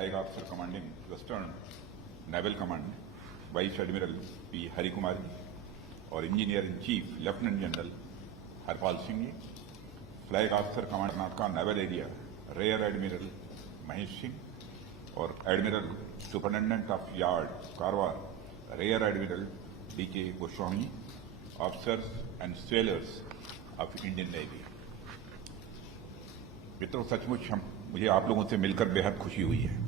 Flag Officer Commanding Western Naval Command, Vice Admiral P. Hari Kumar और engineer in chief lieutenant general Harpal Singh ji, flag officer command Karnataka naval area rear admiral Mahesh Singh और admiral superintendent of yard Karwar rear admiral D K. Goswami, officers and sailors of Indian Navy. मित्रों, सचमुच मुझे आप लोगों से मिलकर बेहद खुशी हुई है।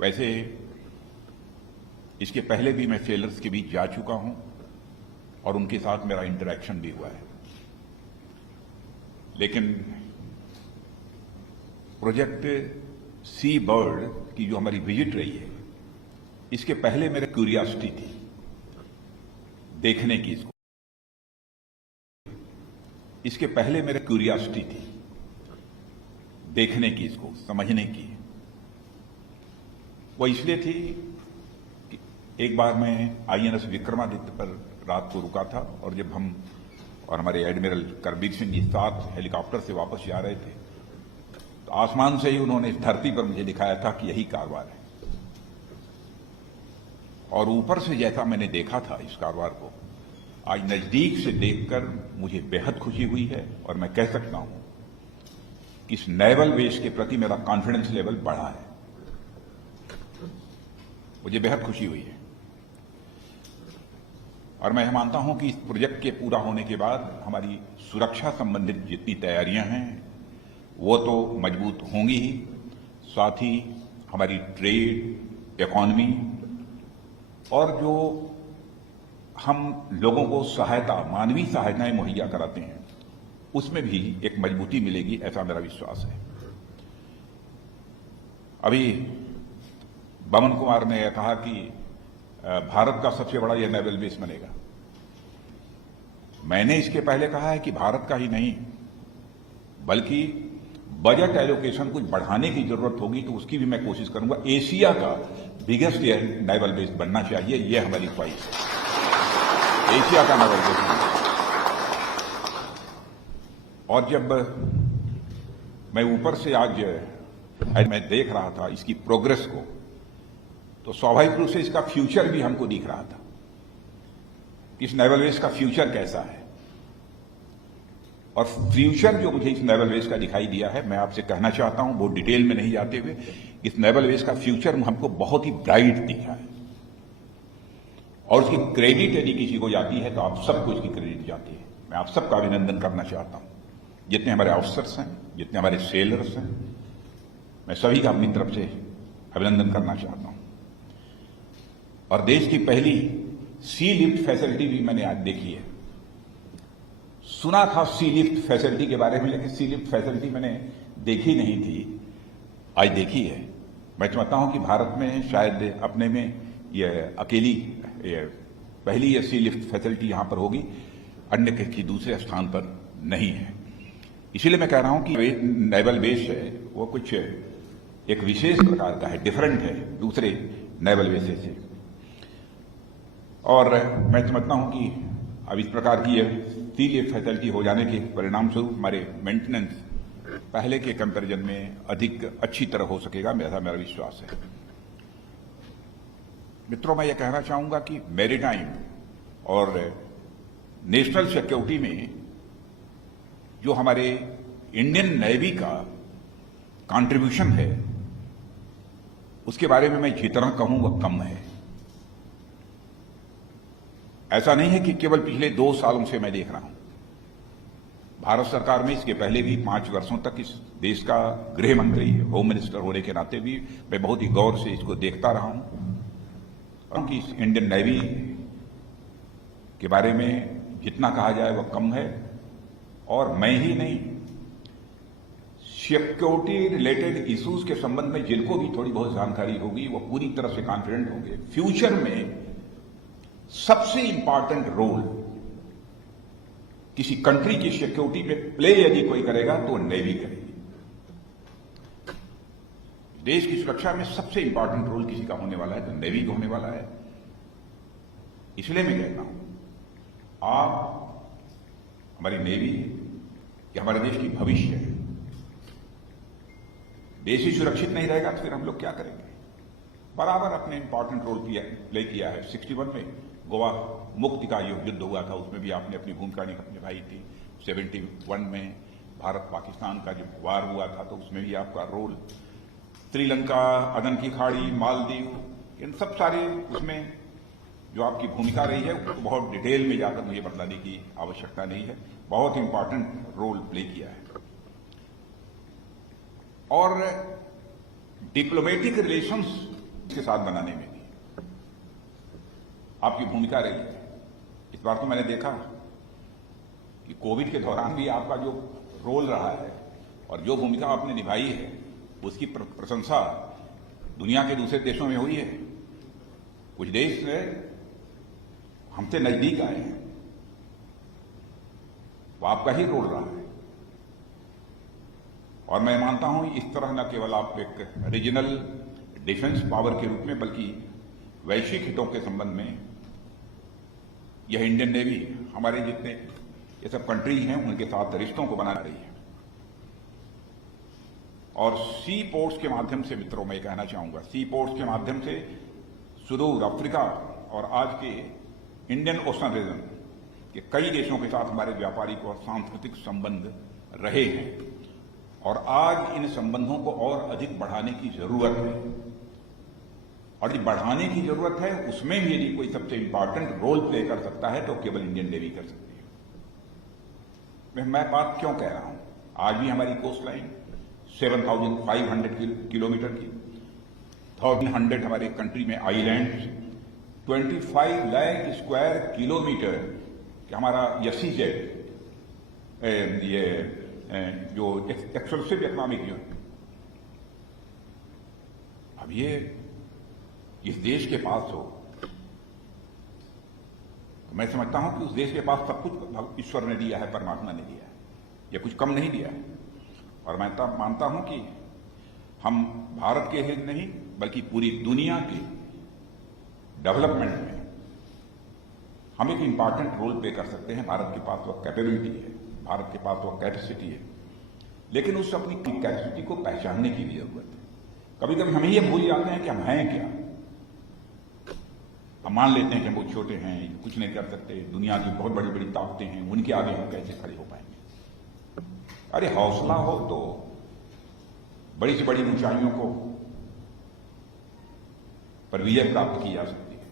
वैसे इसके पहले भी मैं सेलर्स के बीच जा चुका हूं और उनके साथ मेरा इंटरेक्शन भी हुआ है, लेकिन प्रोजेक्ट सी बर्ड की जो हमारी विजिट रही है, इसके पहले मेरा क्यूरियोसिटी थी देखने की इसको। इसके पहले मेरा क्यूरियोसिटी थी देखने की इसको, समझने की। वो इसलिए थी कि एक बार मैं आईएनएस विक्रमादित्य पर रात को रुका था और जब हम और हमारे एडमिरल करबीर सिंह जी साथ हेलीकॉप्टर से वापस जा रहे थे तो आसमान से ही उन्होंने इस धरती पर मुझे दिखाया था कि यही कारवार है। और ऊपर से जैसा मैंने देखा था इस कारवार को, आज नजदीक से देखकर मुझे बेहद खुशी हुई है और मैं कह सकता हूं कि इस नेवल बेस के प्रति मेरा कॉन्फिडेंस लेवल बढ़ा है। मुझे बेहद खुशी हुई है और मैं मानता हूं कि इस प्रोजेक्ट के पूरा होने के बाद हमारी सुरक्षा संबंधित जितनी तैयारियां हैं वो तो मजबूत होंगी ही, साथ ही हमारी ट्रेड, इकोनॉमी और जो हम लोगों को सहायता, मानवीय सहायताएं मुहैया कराते हैं, उसमें भी एक मजबूती मिलेगी, ऐसा मेरा विश्वास है। अभी बमन कुमार ने कहा कि भारत का सबसे बड़ा यह नेवल बेस बनेगा। मैंने इसके पहले कहा है कि भारत का ही नहीं बल्कि बजट एलोकेशन कुछ बढ़ाने की जरूरत होगी तो उसकी भी मैं कोशिश करूंगा। एशिया का बिगेस्ट नेवल बेस बनना चाहिए, यह हमारी ख्वाहिश है, एशिया का नेवल बेस। और जब मैं ऊपर से आज मैं देख रहा था इसकी प्रोग्रेस को, तो स्वाभाविक रूप से इसका फ्यूचर भी हमको दिख रहा था कि इस नेवल बेस का फ्यूचर कैसा है। और फ्यूचर जो मुझे इस नेवल बेस का दिखाई दिया है, मैं आपसे कहना चाहता हूं, बहुत डिटेल में नहीं जाते हुए, इस नेवल बेस का फ्यूचर हमको बहुत ही ब्राइट दिखा है। और उसकी क्रेडिट यदि किसी को जाती है तो आप सबको इसकी क्रेडिट जाती है। मैं आप सबका अभिनंदन करना चाहता हूं, जितने हमारे ऑफिसर्स हैं, जितने हमारे सेलर्स हैं, मैं सभी का अपनी तरफ से अभिनंदन करना चाहता हूं। और देश की पहली सी लिफ्ट फैसिलिटी भी मैंने आज देखी है। सुना था सी लिफ्ट फैसिलिटी के बारे में, लेकिन सी लिफ्ट फैसिलिटी मैंने देखी नहीं थी, आज देखी है। मैं समझता हूं कि भारत में शायद अपने में यह अकेली पहली ये सी लिफ्ट फैसिलिटी यहां पर होगी, अन्य किसी दूसरे स्थान पर नहीं है। इसीलिए मैं कह रहा हूं कि नेवल बेस है वो कुछ एक विशेष प्रकार का है, डिफरेंट है दूसरे नेवल बेसेस से। और मैं समझता हूं कि अब इस प्रकार की सी लिफ्ट फैसिलिटी हो जाने के परिणाम स्वरूप हमारे मेंटेनेंस पहले के कंपैरिजन में अधिक अच्छी तरह हो सकेगा, ऐसा मेरा विश्वास है। मित्रों, मैं ये कहना चाहूंगा कि मैरीटाइम और नेशनल सिक्योरिटी में जो हमारे इंडियन नेवी का कंट्रीब्यूशन है उसके बारे में मैं जितना कहूं वह कम है। ऐसा नहीं है कि केवल पिछले 2 सालों से मैं देख रहा हूं। भारत सरकार में इसके पहले भी 5 वर्षों तक इस देश का गृह मंत्री, होम मिनिस्टर होने के नाते भी मैं बहुत ही गौर से इसको देखता रहा हूं। क्योंकि इस इंडियन नेवी के बारे में जितना कहा जाए वह कम है। और मैं ही नहीं, सिक्योरिटी रिलेटेड इश्यूज के संबंध में जिनको भी थोड़ी बहुत जानकारी होगी वो पूरी तरह से कॉन्फिडेंट होंगे। फ्यूचर में सबसे इंपॉर्टेंट रोल किसी कंट्री की सिक्योरिटी पे प्ले यदि कोई करेगा तो नेवी करेगी। देश की सुरक्षा में सबसे इंपॉर्टेंट रोल किसी का होने वाला है तो नेवी का होने वाला है। इसलिए मैं कहता हूं, आप हमारी नेवी, कि हमारे देश की भविष्य है। देश ही सुरक्षित नहीं रहेगा तो फिर हम लोग क्या करेंगे। बराबर अपने इंपॉर्टेंट रोल प्ले किया है। 61 में गोवा मुक्ति का जो युद्ध हुआ था उसमें भी आपने अपनी भूमिका निभाई थी। 71 में भारत पाकिस्तान का जो वार हुआ था तो उसमें भी आपका रोल, श्रीलंका, अदन की खाड़ी, मालदीव, इन सब सारे उसमें जो आपकी भूमिका रही है उसको बहुत डिटेल में जाकर मुझे बतलाने की आवश्यकता नहीं है। बहुत इंपॉर्टेंट रोल प्ले किया है और डिप्लोमेटिक रिलेशंस के साथ बनाने में भी आपकी भूमिका रही है। इस बार तो मैंने देखा कि कोविड के दौरान भी आपका जो रोल रहा है और जो भूमिका आपने निभाई है उसकी प्रशंसा दुनिया के दूसरे देशों में हुई है। कुछ देश हमसे नजदीक आए हैं, वो आपका ही रोल रहा है और मैं मानता हूं इस तरह न केवल आप एक रीजनल डिफेंस पावर के रूप में बल्कि वैश्विक हितों के संबंध में यह इंडियन नेवी हमारे जितने ये सब कंट्री हैं उनके साथ रिश्तों को बना रही है। और सी पोर्ट्स के माध्यम से मित्रों मैं कहना चाहूंगा, सी पोर्ट्स के माध्यम से सुदूर अफ्रीका और आज के इंडियन ओशन रीजन के कई देशों के साथ हमारे व्यापारिक और सांस्कृतिक संबंध रहे हैं और आज इन संबंधों को और अधिक बढ़ाने की जरूरत है। और जो बढ़ाने की जरूरत है उसमें भी यदि कोई सबसे इंपॉर्टेंट रोल प्ले कर सकता है तो केवल इंडियन नेवी कर सकती है। मैं बात क्यों कह रहा हूं, आज भी हमारी कोस्ट लाइन 7,500 किलोमीटर की, 1,100 हमारे कंट्री में आइलैंड, 25 लाख स्क्वायर किलोमीटर कि हमारा SEZ ये जो एक्सक्लूसिव इकोनॉमिक यूनिट, अब ये इस देश के पास हो तो मैं समझता हूं कि उस देश के पास सब कुछ ईश्वर ने दिया है, परमात्मा ने दिया है, या कुछ कम नहीं दिया है। और मैं मानता हूं कि हम भारत के हित नहीं बल्कि पूरी दुनिया के डेवलपमेंट में हम एक इंपॉर्टेंट रोल प्ले कर सकते हैं। भारत के पास वो कैपेबिलिटी है, भारत के पास वो कैपेसिटी है, लेकिन उस अपनी कैपेसिटी को पहचानने की भी जरूरत है। कभी कभी हम ये भूल जाते हैं कि हम हैं क्या। हम मान लेते हैं कि हम बहुत छोटे हैं, कुछ नहीं कर सकते, दुनिया की बहुत बड़ी बड़ी ताकतें हैं, उनके आगे हम कैसे खड़े हो पाएंगे। अरे हौसला हो तो बड़ी से बड़ी ऊंचाइयों को पर विजय प्राप्त की जा सकती है।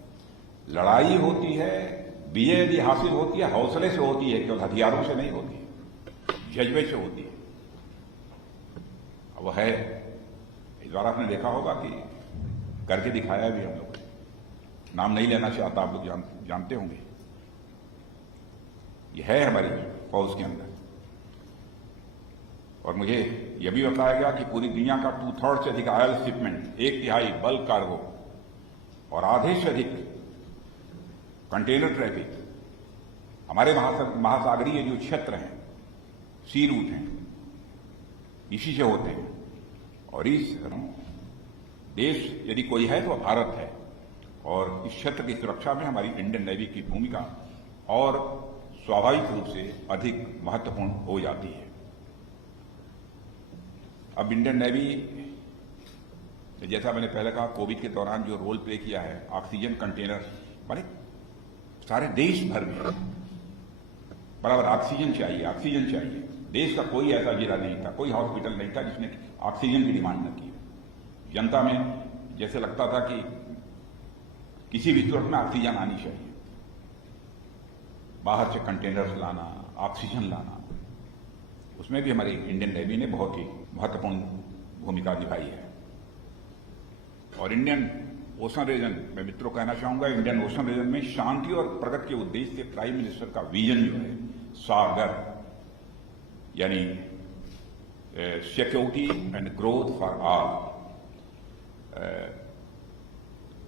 लड़ाई होती है, विजय यदि हासिल होती है हौसले से होती है, केवल हथियारों से नहीं होती है, जज्बे से होती है। अब वो है, इस बार आपने देखा होगा कि करके दिखाया भी हम लोग, नाम नहीं लेना चाहता, आप लोग जानते होंगे। यह है हमारी फौज के अंदर। और मुझे यह भी बताया गया कि पूरी दुनिया का 2/3 से अधिक ऑयल शिपमेंट, 1/3 बल्क कार्गो और आधे से अधिक कंटेनर ट्रैफिक हमारे महासागरीय जो क्षेत्र हैं, सी रूट हैं, इसी से होते हैं। और इस देश यदि कोई है तो भारत है और इस क्षेत्र की सुरक्षा में हमारी इंडियन नेवी की भूमिका और स्वाभाविक रूप से अधिक महत्वपूर्ण हो जाती है। अब इंडियन नेवी, जैसा मैंने पहले कहा, कोविड के दौरान जो रोल प्ले किया है, ऑक्सीजन कंटेनर, माने सारे देश भर में बराबर ऑक्सीजन चाहिए, ऑक्सीजन चाहिए। देश का कोई ऐसा जिला नहीं था, कोई हॉस्पिटल नहीं था जिसने ऑक्सीजन की डिमांड न की। जनता में जैसे लगता था कि किसी भी सूरत में ऑक्सीजन आनी चाहिए, बाहर से कंटेनर्स लाना, ऑक्सीजन लाना, उसमें भी हमारी इंडियन नेवी ने बहुत ही महत्वपूर्ण भूमिका निभाई है। और इंडियन ओशन रीजन, मैं मित्रों कहना चाहूंगा, इंडियन ओशन रीजन में शांति और प्रगति के उद्देश्य से प्राइम मिनिस्टर का विजन जो है, सागर यानी security and growth for all,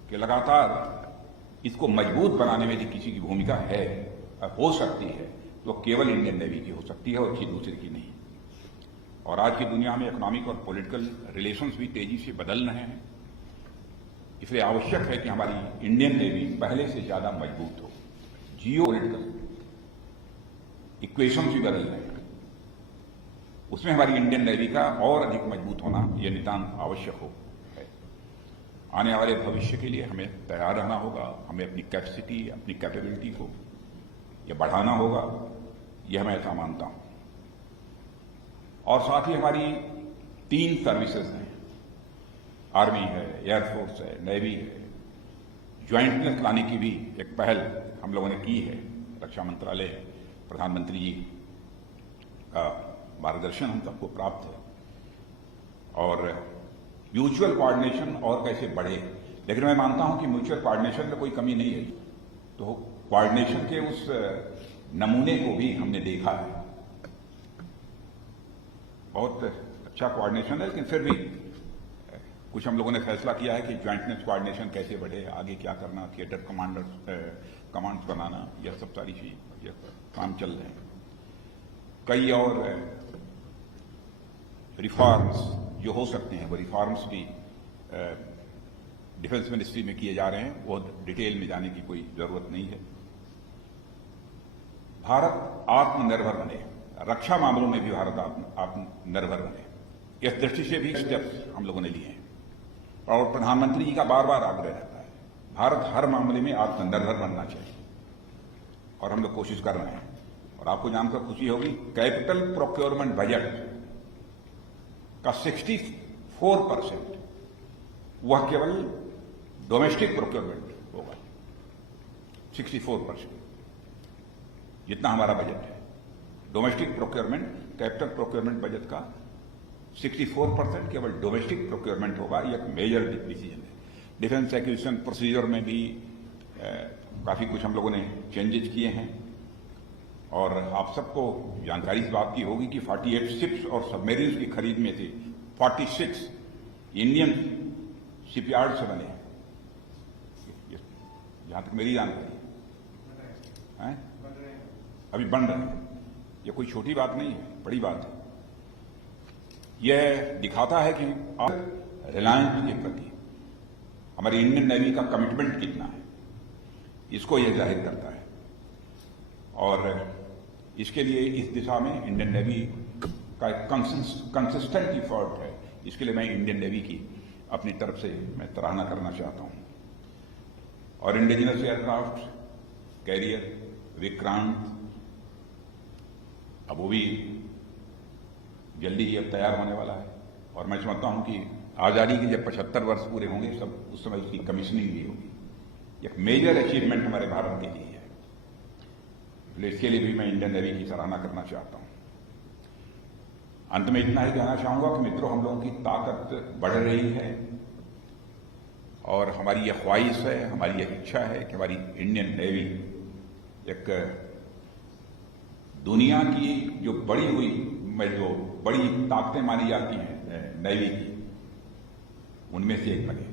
कि लगातार इसको मजबूत बनाने में यदि किसी की भूमिका है, हो सकती है, तो केवल इंडियन नेवी की हो सकती है और किसी दूसरे की नहीं। और आज की दुनिया में इकोनॉमिक और पॉलिटिकल रिलेशंस भी तेजी से बदल रहे हैं, इसलिए आवश्यक है कि हमारी इंडियन नेवी पहले से ज्यादा मजबूत हो। जियो पॉलिटिकल इक्वेशंस भी बदल रहे हैं, उसमें हमारी इंडियन नेवी का और अधिक मजबूत होना यह नितांत आवश्यक है। आने वाले भविष्य के लिए हमें तैयार रहना होगा, हमें अपनी कैपेसिटी, अपनी कैपेबिलिटी को यह बढ़ाना होगा, यह मैं ऐसा मानता हूं। और साथ ही हमारी 3 सर्विसेज हैं, आर्मी है, एयरफोर्स है, नेवी है। ज्वाइंटनेस लाने की भी एक पहल हम लोगों ने की है। रक्षा मंत्रालय, प्रधानमंत्री जी का मार्गदर्शन हम सबको प्राप्त है और म्यूचुअल कोऑर्डिनेशन और कैसे बढ़े। लेकिन मैं मानता हूं कि म्यूचुअल कोऑर्डिनेशन में कोई कमी नहीं है। तो कोऑर्डिनेशन के उस नमूने को भी हमने देखा है, बहुत अच्छा कोऑर्डिनेशन है। लेकिन फिर भी कुछ हम लोगों ने फैसला किया है कि ज्वाइंटनेस कोऑर्डिनेशन कैसे बढ़े, आगे क्या करना, थिएटर कमांड्स बनाना, यह सब सारी चीज यह काम चल रहे हैं। कई और रिफॉर्म्स जो हो सकते हैं वो रिफॉर्म्स भी डिफेंस मिनिस्ट्री में किए जा रहे हैं, वो डिटेल में जाने की कोई जरूरत नहीं है। भारत आत्मनिर्भर बने, रक्षा मामलों में भी भारत आत्मनिर्भर बने, इस दृष्टि से भी स्टेप्स हम लोगों ने लिए हैं। और प्रधानमंत्री जी का बार बार आग्रह रहता है, भारत हर मामले में आत्मनिर्भर बनना चाहिए और हम लोग कोशिश कर रहे हैं। और आपको जानकर खुशी होगी, कैपिटल प्रोक्योरमेंट बजट का 64% वह केवल डोमेस्टिक प्रोक्योरमेंट होगा। 64% जितना हमारा बजट है, domestic procurement, capital procurement budget का 64% केवल डोमेस्टिक प्रोक्योरमेंट होगा। यह एक मेजर डिसीजन है। डिफेंस एक्विजिशन प्रोसीजर में भी काफी कुछ हम लोगों ने चेंजेस किए हैं और आप सबको जानकारी इस बात की होगी कि 48 शिप्स और सबमरीन्स की खरीद में से 46 इंडियन शिपयार्ड से बने हैं, जहां तक मेरी जानकारी है। अभी बन रहे हैं। यह कोई छोटी बात नहीं है, बड़ी बात है। यह दिखाता है कि रिलायंस के प्रति हमारी इंडियन नेवी का कमिटमेंट कितना है, इसको यह जाहिर करता है। और इसके लिए इस दिशा में इंडियन नेवी का एक कंसिस्टेंट एफर्ट है। इसके लिए मैं इंडियन नेवी की अपनी तरफ से मैं सराहना करना चाहता हूं। और इंडिजिनस एयरक्राफ्ट कैरियर विक्रांत, अब वो भी जल्दी ही अब तैयार होने वाला है। और मैं समझता हूं कि आजादी के जब 75 वर्ष पूरे होंगे, सब उस समय उसकी कमीशनिंग भी होगी। एक मेजर अचीवमेंट हमारे भारत के लिए है, इसलिए इसके लिए भी मैं इंडियन नेवी की सराहना करना चाहता हूं। अंत में इतना ही कहना चाहूंगा कि मित्रों, हम लोगों की ताकत बढ़ रही है और हमारी यह ख्वाहिश है, हमारी यह इच्छा है कि हमारी इंडियन नेवी एक दुनिया की जो बड़ी ताकतें मानी जाती हैं नेवी की, उनमें से एक बने।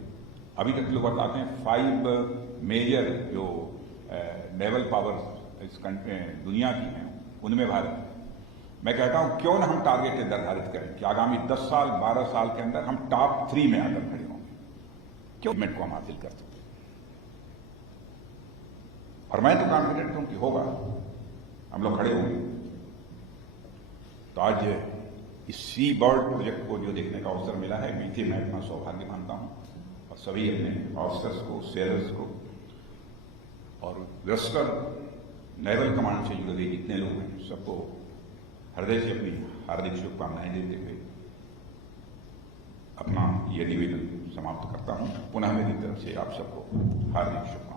अभी तक लोग बताते हैं 5 मेजर जो नेवल पावर्स इस दुनिया की हैं, उनमें भारत है। मैं कहता हूं क्यों ना हम टारगेट निर्धारित करें कि आगामी 10 साल 12 साल के अंदर हम टॉप 3 में आकर खड़े होंगे, क्यों इवेंट को हम हासिल कर सकते। और मैं तो कॉन्फिडेंट हूं कि होगा, हम लोग खड़े होंगे। तो आज इस सी बर्ड प्रोजेक्ट को जो देखने का अवसर मिला है, मैं अपना सौभाग्य मानता हूं। और सभी अपने ऑफिसर्स को, सेलर्स को और वेस्टर्न नेवल कमांड से जुड़े हुए जितने लोग हैं, सबको हृदय से अपनी हार्दिक शुभकामनाएं देते हुए अपना यह निवेदन समाप्त करता हूं। पुनः मेरी तरफ से आप सबको हार्दिक शुभकामनाएं।